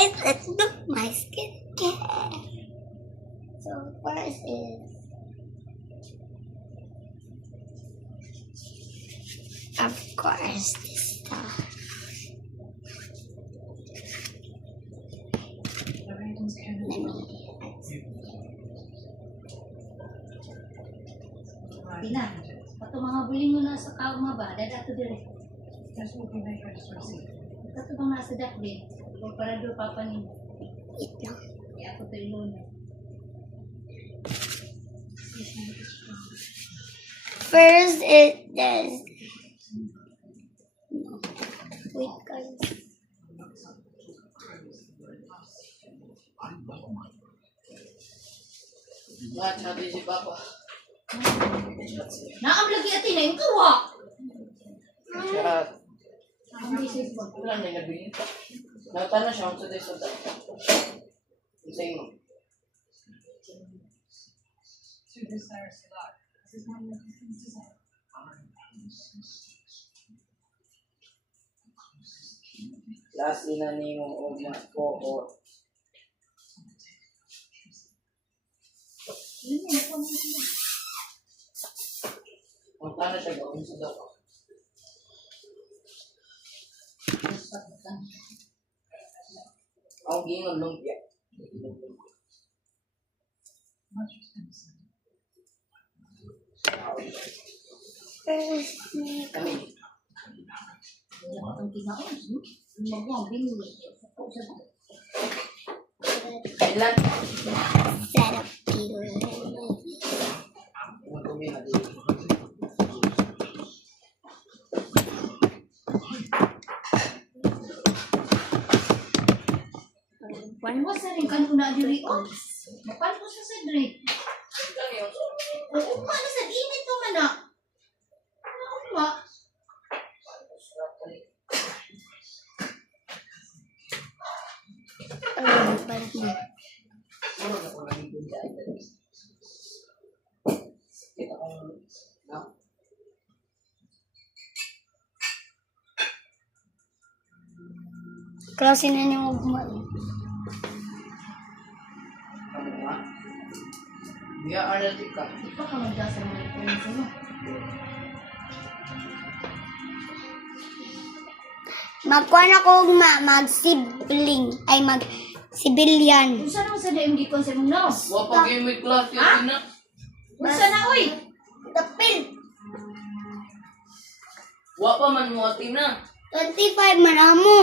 guys, let's do my skincare. So first is of course this stuff. Tina, pato mga buling mo na sa kauma ba? Dada to dire. Kato bang nasa dakli? O para do papa ni. Wait lang. Kaya ako to iluna. First it does. Wait guys. Sabi si Papa. Naablagi atin na yung kawa. Siya, Ang bisis mo. wala na nabili pa. Natana siya kung sa tayo sa data. Sa imo. Last na ni mo o ko o Magkano siya gawin sa dako? Ang gingon lumpia. First Kami. Ang kinaon. Magwang binili. Kailan? set up here. Ang kumi na dito. Paano mo sa rin kanuna diri on? Paano mo sa Cedric? Oo, paano sa init to man na? Ano ba? Balik mo. Ano na kung naging good dyan? Kita ko na. Klase na niyo magmali. Ano nga? Biya analytic ka. Ito ka magdasa mo ito yung sa'yo. Magkuha na ko mag-sibling. Ay, mag-sibilyan. Unsa naman sa DMD ko sa mong nose? Wapag yung may class yun Ha? na. Unsa na, uy? Tapil. Wapa man mo team na. 25 man amo.